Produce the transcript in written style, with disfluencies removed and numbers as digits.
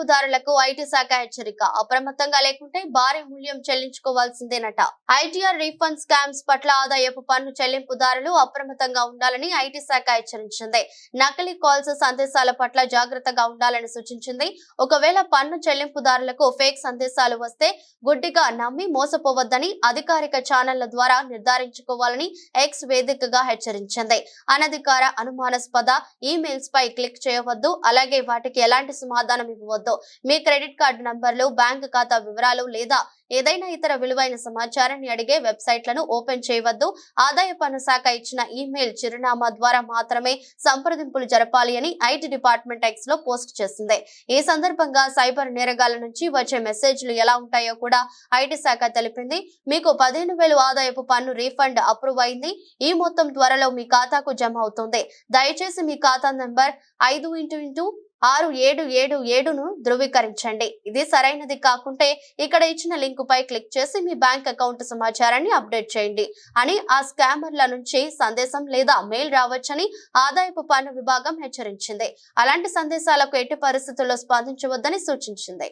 చెల్లింపుదారులకు IT శాఖ హెచ్చరిక. అప్రమత్తంగా లేకుంటే భారీ మూల్యం చెల్లించుకోవాల్సిందేనట. ఐటీఆర్ రీఫండ్ స్కామ్స్ పట్ల ఆదాయపు పన్ను చెల్లింపుదారులు అప్రమత్తంగా ఉండాలని ఐటీ శాఖ హెచ్చరించింది. నకిలీ కాల్స్, సందేశాల పట్ల జాగ్రత్తగా ఉండాలని సూచించింది. ఒకవేళ పన్ను చెల్లింపుదారులకు ఫేక్ సందేశాలు వస్తే గుడ్డిగా నమ్మి మోసపోవద్దని అధికారిక ఛానళ్ల ద్వారా నిర్ధారించుకోవాలని ఎక్స్ వేదికగా హెచ్చరించింది. అనధికార, అనుమానాస్పద ఈమెయిల్స్ పై క్లిక్ చేయవద్దు. అలాగే వాటికి ఎలాంటి సమాధానం ఇవ్వవద్దు. మీ క్రెడిట్ కార్డు నంబర్లు, బ్యాంక్ ఖాతా వివరాలు లేదా ఏదైనా ఇతర విలువైన సమాచారాన్ని అడిగే వెబ్సైట్లను ఓపెన్ చేయవద్దు. ఆదాయ పన్ను శాఖ ఇచ్చిన ఈమెయిల్ చిరునామా ద్వారా మాత్రమే సంప్రదింపులు జరపాలి అని ఐటీ డిపార్ట్మెంట్ ఎక్స్ లో పోస్ట్ చేసింది. ఈ సందర్భంగా సైబర్ నేరగాళ్ల నుంచి వచ్చే మెసేజ్లు ఎలా ఉంటాయో కూడా ఐటీ శాఖ తెలిపింది. మీకు 15,000 ఆదాయపు పన్ను రీఫండ్ అప్రూవ్ అయింది. ఈ మొత్తం త్వరలో మీ ఖాతాకు జమ అవుతుంది. దయచేసి మీ ఖాతా నంబర్ 5x6777ను ధృవీకరించండి. ఇది సరైనది కాకుంటే ఇక్కడ ఇచ్చిన లింకు పై క్లిక్ చేసి మీ బ్యాంక్ అకౌంట్ సమాచారాన్ని అప్డేట్ చేయండి అని ఆ స్కామర్ల నుంచి సందేశం లేదా మెయిల్ రావచ్చని ఆదాయపు పన్ను విభాగం హెచ్చరించింది. అలాంటి సందేశాలకు ఎట్టి పరిస్థితుల్లో స్పందించవద్దని సూచించింది.